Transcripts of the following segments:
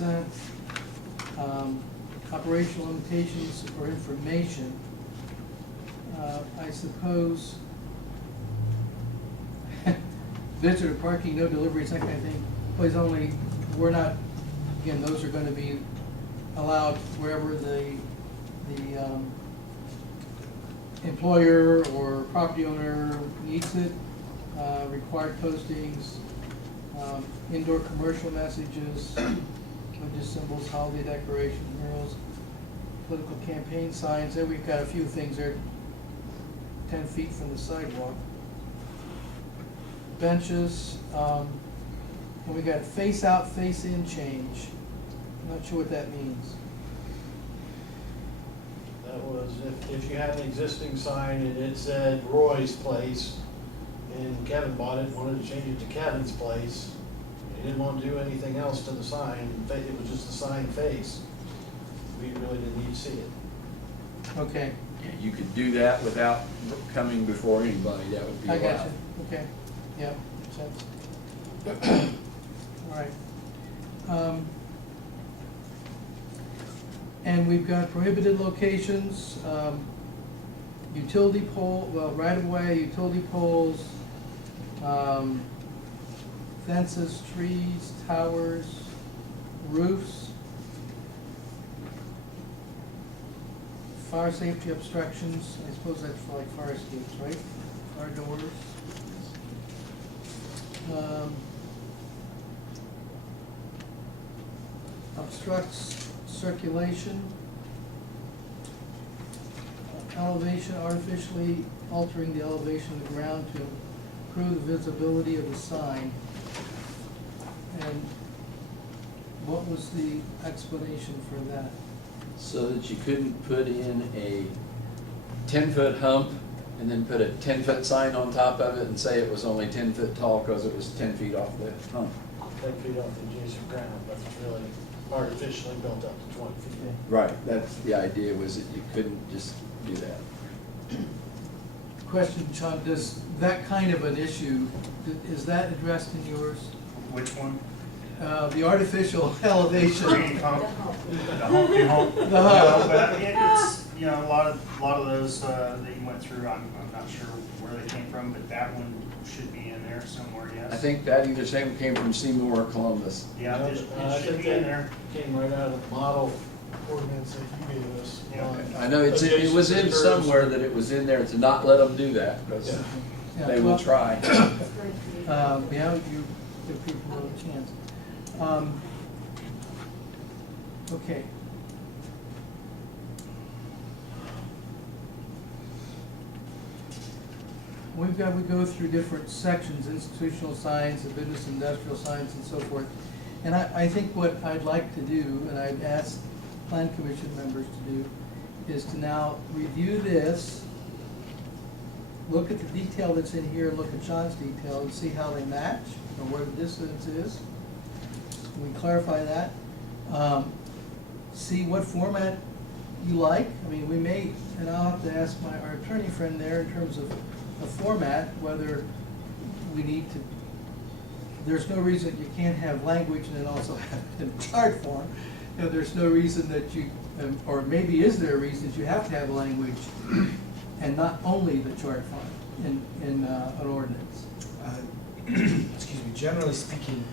100%. Operational limitations or information. I suppose visitor parking, no deliveries, that kind of thing. Please only, we're not, again, those are going to be allowed wherever the employer or property owner needs it. Required postings, indoor commercial messages, religious symbols, holiday decorations, murals, political campaign signs. Then we've got a few things there, 10 feet from the sidewalk. Benches, and we got face out, face in change. I'm not sure what that means. That was if you had an existing sign and it said Roy's Place, and Kevin bought it, wanted to change it to Kevin's Place, he didn't want to do anything else to the sign, it was just the sign face. We really didn't need to see it. Okay, Yeah, you could do that without coming before anybody, that would be I allowed. got you. Okay, yeah, makes sense. All right. And we've got prohibited locations, utility pole, well, right of way, utility poles, fences, trees, towers, roofs, fire safety obstructions. I suppose that's for like fire escapes, right? Fire doors. Obstructs circulation. Elevation, artificially altering the elevation of the ground to improve the visibility of the sign. And what was the explanation for that? So that you couldn't put in a 10-foot hump and then put a 10-foot sign on top of it and say it was only 10 foot tall because it was 10 feet off the hump. 10 feet off the adjacent ground, but it's really artificially built up to 20 feet. Right, that's the idea, was that you couldn't just do that. Question, Sean, does that kind of an issue, is that addressed in yours? Which one? The artificial elevation. Green hump, the Honky Honk. The hump. No, but it's, you know, a lot of those that you went through, I'm not sure where they came from, but that one should be in there somewhere, yes. I think that either same came from Seymour or Columbus. Yeah, I it should think be in that there. Came right out of the model ordinance that you gave us. Yeah. I know it was in somewhere that it was in there to not let them do that, because Yeah. Yeah, they will well, try. Yeah, you give people a chance. Okay. We go through different sections, institutional signs, the business industrial signs and so forth. And I think what I'd like to do, and I'd ask Plan Commission members to do, is to now review this, look at the detail that's in here, look at Sean's detail, and see how they match, or where the distance is. We clarify that. See what format you like. I mean, we may, and I'll have to ask our attorney friend there in terms of the format, whether we need to, there's no reason you can't have language and then also have it in chart form. You know, there's no reason that you, or maybe is there a reason that you have to have language and not only the chart form in an ordinance? Excuse me, generally speaking,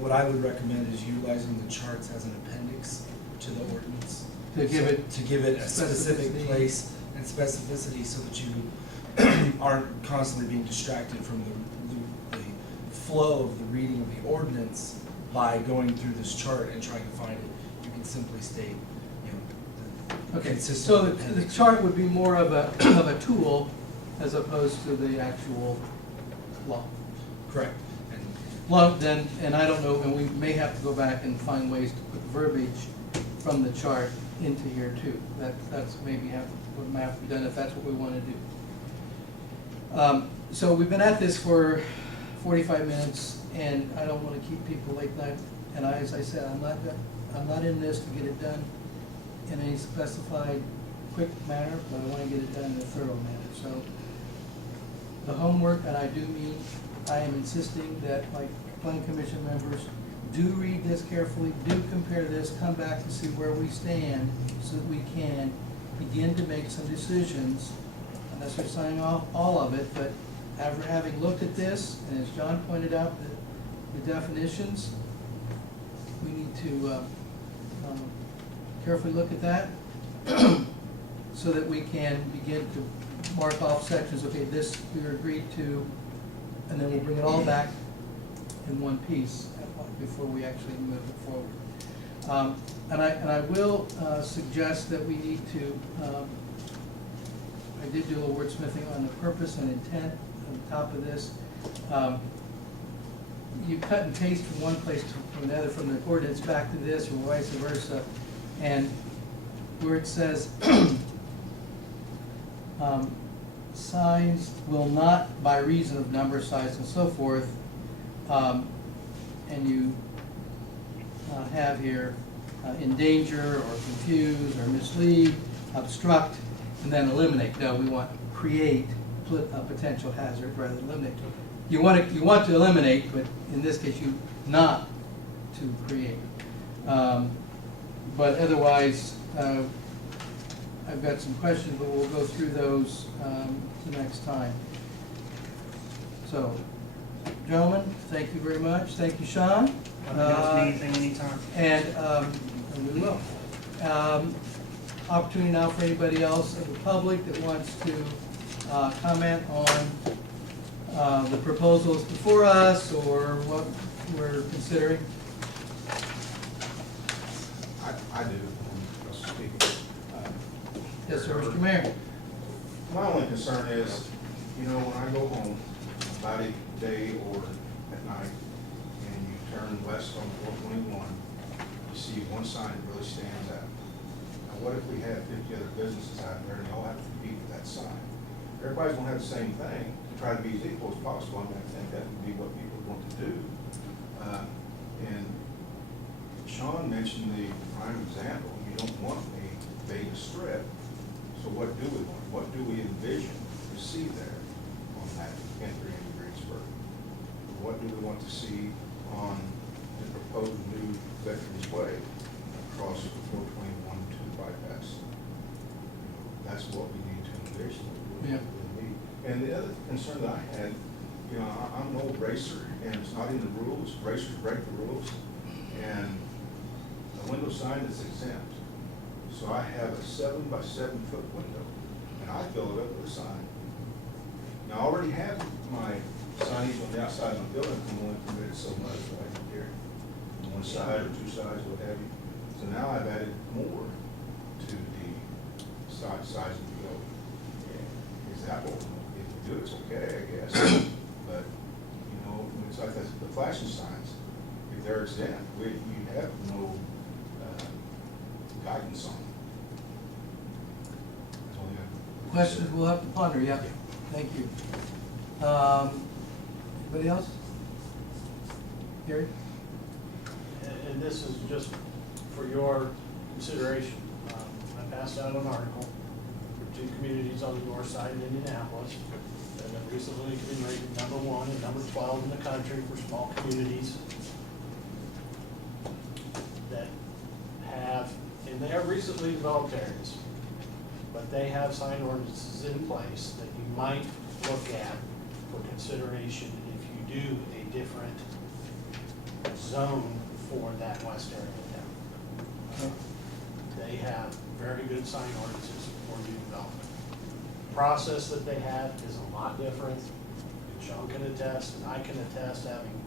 what I would recommend is utilizing the charts as an appendix to the ordinance. To give it To give it a specific specificity. place and specificity so that you aren't constantly being distracted from the flow of the reading of the ordinance by going through this chart and trying to find it. You can simply state, you know, the Okay, consistent so the appendix. chart would be more of a tool as opposed to the actual law. Correct. And Well, then, and I don't know, and we may have to go back and find ways to put verbiage from the chart into here too. That's maybe what might have to be done if that's what we want to do. So we've been at this for 45 minutes, and I don't want to keep people late night. And as I said, I'm not in this to get it done in any specified quick manner, but I want to get it done in a thorough manner. So the homework, and I am insisting that, like Plan Commission members, do read this carefully, do compare this, come back and see where we stand so that we can begin to make some decisions. Not necessarily signing off all of it, but after having looked at this, and as John pointed out, the definitions, we need to carefully look at that so that we can begin to mark off sections. Okay, this we agreed to, and then we'll bring it all back in one piece before we actually move it forward. And I will suggest that we need to, I did do a little wordsmithing on the purpose and intent on the top of this. You cut and paste from one place to another, from the ordinance back to this, or vice versa, and where it says, signs will not, by reason of number, size, and so forth, and you have here endanger, or confuse, or mislead, obstruct, and then eliminate. No, we want create a potential hazard rather than eliminate. You want to eliminate, but in this case, you not to create. But otherwise, I've got some questions, but we'll go through those the next time. So, gentlemen, thank you very much. Thank you, Sean. Anything, anytime. And we will. Opportunity now for anybody else of the public that wants to comment on the proposals before us or what we're considering. I do, I'll speak. Yes, sir, Mr. Mayor. My only concern is, you know, when I go home, about a day or at night, and you turn west on 421, you see one sign that really stands out. Now, what if we had 50 other businesses out there and they all have to compete with that sign? Everybody's gonna have the same thing, to try to be as equal as possible. I mean, I think that would be what people want to do. And Sean mentioned the prime example. You don't want a Vegas strip. So what do we want? What do we envision to see there on that entry into Greensburg? What do we want to see on the proposed new Veterans Way across 421 to bypass? That's what we need to envision. Yeah. And the other concern that I had, you know, I'm an old racer, and it's not in the rules. Racers break the rules, and a window sign is exempt. So I have a 7 by 7 foot window, and I fill it up with a sign. Now, I already have my signage on the outside of my building, I'm only permitted so much, right here, on one side or two sides, what have you. So now I've added more to the size of the building. Is that what, if we do, it's okay, I guess. But, you know, it's like the flashing signs, if they're exempt, you have no guidance on them. That's all I got. Questions we'll have to ponder, yeah. Thank you. Anybody else? Gary? And this is just for your consideration. I passed out an article for 2 communities on the north side in Indianapolis that have recently been rated #1 and #12 in the country for small communities that have, and they are recently developed areas, but they have sign ordinances in place that you might look at for consideration if you do a different zone for that west area of town. They have very good sign ordinances for new development. The process that they have is a lot different. Sean can attest, and I can attest, having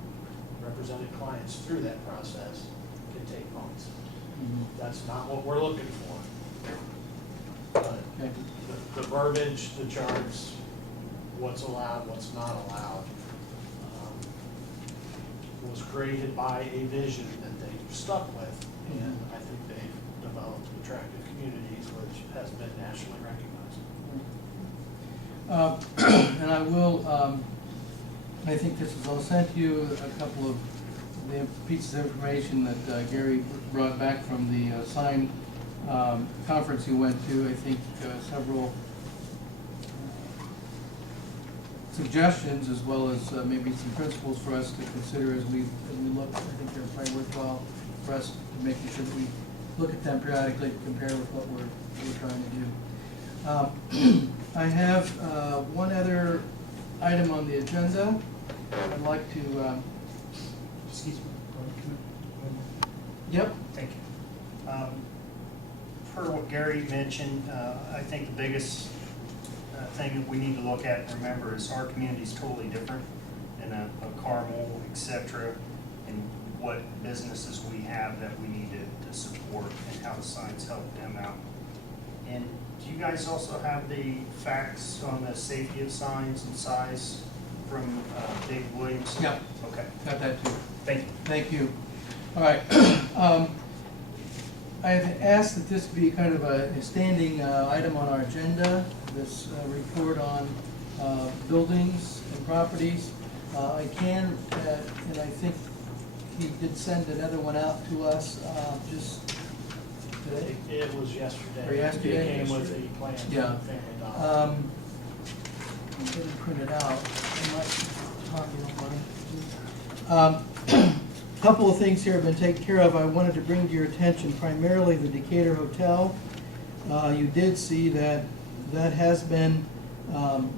represented clients through that process, can take months. That's not what we're looking for. But Okay. the verbiage, the charts, what's allowed, what's not allowed, was created by a vision that they stuck with. And I think they've developed attractive communities, which has been nationally recognized. And I will, I think this is all sent to you, a couple of the pieces of information that Gary brought back from the sign conference he went to. I think several suggestions as well as maybe some principles for us to consider as we look. I think they're probably worthwhile for us, making sure that we look at them periodically to compare with what we're trying to do. I have one other item on the agenda. I'd like to, Excuse me. yep, Thank you. Per what Gary mentioned, I think the biggest thing that we need to look at and remember is our community is totally different than a Carmel, et cetera, and what businesses we have that we need to support and how the signs help them out. And do you guys also have the facts on the safety of signs and size from Big Williams? Yeah. Okay, got that too. thank you. Thank you. All right. I have asked that this be kind of a standing item on our agenda, this report on buildings and properties. I can, and I think he did send another one out to us just today. It was yesterday. Or yesterday? It came with a plan from Yeah. Family Dollar. I didn't print it out. I might copy it on. Couple of things here have been taken care of. I wanted to bring to your attention primarily the Decatur Hotel. You did see that that has been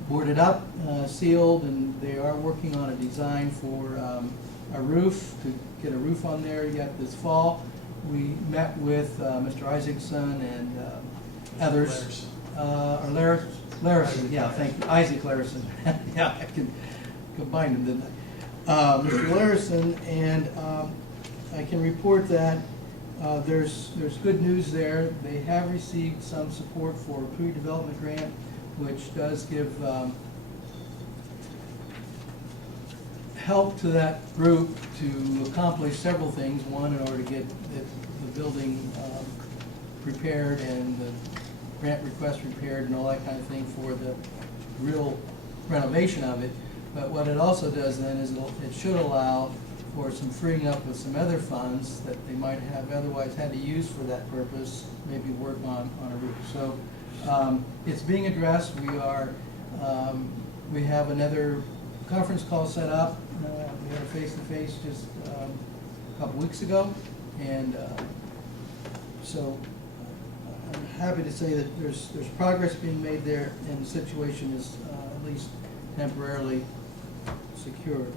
boarded up, sealed, and they are working on a design for a roof, to get a roof on there yet this fall. We met with Mr. Isaacson and others. Larison, yeah, thank you, Isaac Larison. Yeah, I can combine them, didn't I? Mr. Larison, and I can report that there's good news there. They have received some support for a pre-development grant, which does give help to that group to accomplish several things. One, in order to get the building prepared and the grant request prepared and all that kind of thing for the real renovation of it. But what it also does then is it should allow for some freeing up of some other funds that they might have otherwise had to use for that purpose, maybe work on a roof. So it's being addressed. We have another conference call set up. We had a face-to-face just a couple weeks ago. And so I'm happy to say that there's progress being made there, and the situation is at least temporarily secured.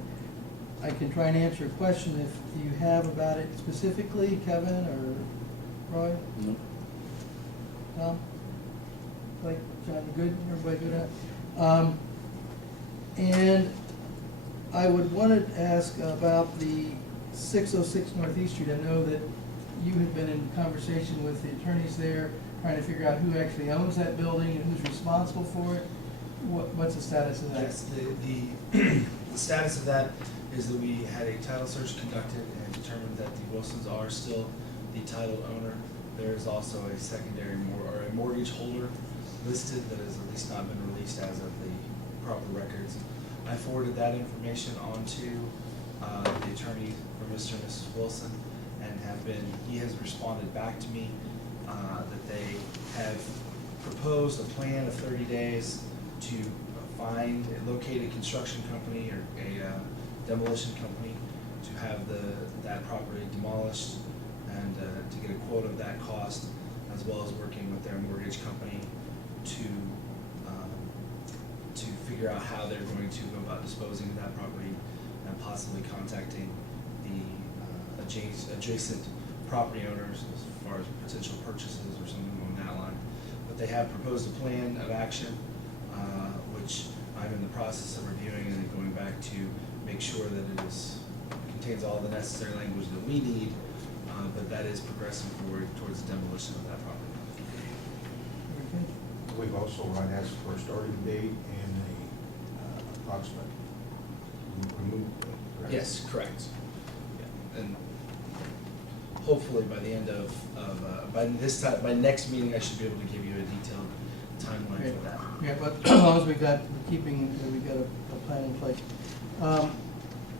I can try and answer a question if you have about it specifically, Kevin or Roy? No. Tom? Like, John, you good? Everybody good at? And I would want to ask about the 606 Northeast Street. I know that you had been in conversation with the attorneys there, trying to figure out who actually owns that building and who's responsible for it. What's the status of that? Yes, the status of that is that we had a title search conducted and determined that the Wilsons are still the title owner. There is also a secondary or a mortgage holder listed that has at least not been released as of the proper records. I forwarded that information on to the attorney for Mr. and Mrs. Wilson, and he has responded back to me that they have proposed a plan of 30 days to locate a construction company or a demolition company to have that property demolished, and to get a quote of that cost, as well as working with their mortgage company to figure out how they're going to go about disposing of that property, and possibly contacting the adjacent property owners as far as potential purchases or something along that line. But they have proposed a plan of action, which I'm in the process of reviewing and then going back to make sure that it contains all the necessary language that we need, but that is progressing forward towards the demolition of that property. We've also asked for a starting date and a approximate removal date, correct? Yes, correct. Yeah. And hopefully by the end of by next meeting, I should be able to give you a detailed timeline for that. Yeah, but as long as we got a plan in place.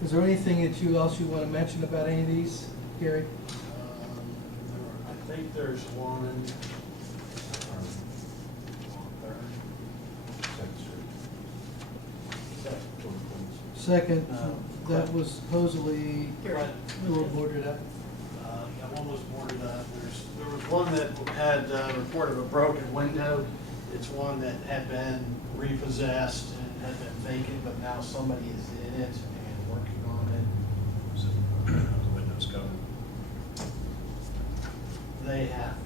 Is there anything else you want to mention about any of these, Gary? I think there's one on Third. Second Street. second, No. that was supposedly But, boarded up. yeah, one was boarded up. There was one that had a report of a broken window. It's one that had been repossessed and had been vacant, but now somebody is in it and working on it. So, the windows covered. They have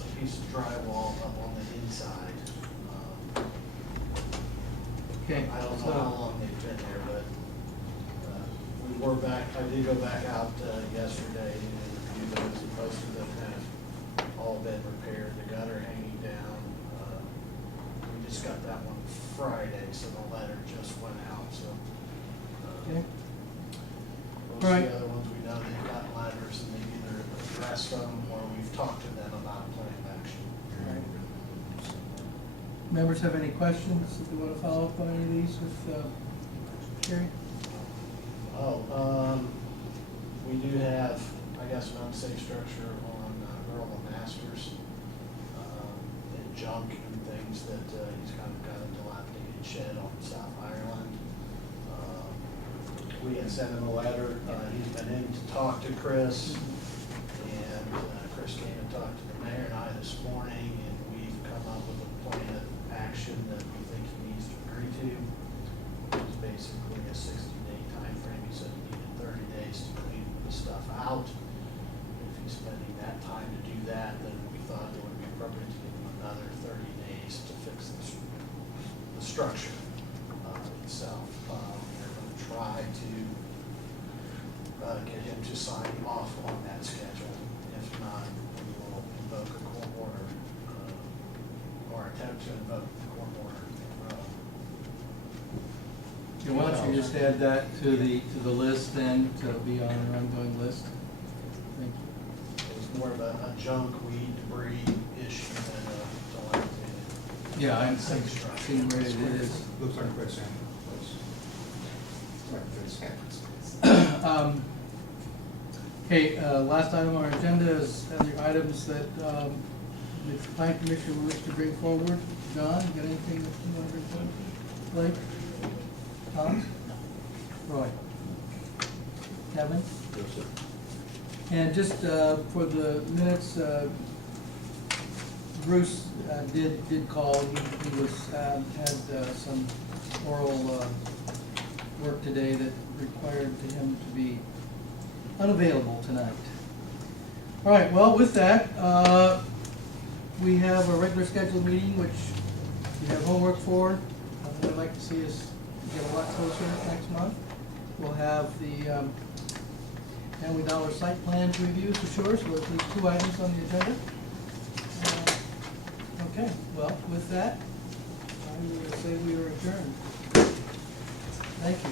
a piece of drywall up on the inside. Okay, I don't know so- how long they've been there, but we were back, I did go back out yesterday and review those, and most of them have all been repaired, the gutter hanging down. We just got that one Friday, so the letter just went out, so. Okay. Most of Right. the other ones, we know they've got letters and they've either addressed them or we've talked to them about a plan of action. Members have any questions, if they want to follow up on any of these with Sherry? We do have, I guess, an unsafe structure on Earl and Masters, and junk and things that he's kind of got a dilapidated shed on South Ireland. We had sent him a letter, he's been in to talk to Chris, and Chris came and talked to the mayor and I this morning, and we've come up with a plan of action that we think he needs to agree to. It's basically a 60-day time frame. He said he needed 30 days to clean the stuff out. If he's spending that time to do that, then we thought it would be appropriate to give him another 30 days to fix the structure itself. We're going to try to get him to sign off on that schedule. If not, we will invoke a court order, or attempt to invoke the court order. Okay, why don't you just add that to the list then, to be on an ongoing list? Thank you. It was more of a junk, weed, debris issue than a dilapidated. Yeah, I'm unsafe structure. seeing where it is. Looks like a quick sample place. Right, good sample. Okay, last item on our agenda is other items that the plan commission wish to bring forward. John, you got anything that you want to bring forward? Blake? Tom? Roy? Kevin? And just for the minutes, Bruce did call. He was, had some oral work today that required him to be unavailable tonight. All right, well, with that, we have a regular scheduled meeting, which we have homework for. I'd like to see us get a lot closer next month. We'll have the Family Dollar site plan to review for sure, so there's 2 items on the agenda. Okay, well, with that, I will say we are adjourned. Thank you.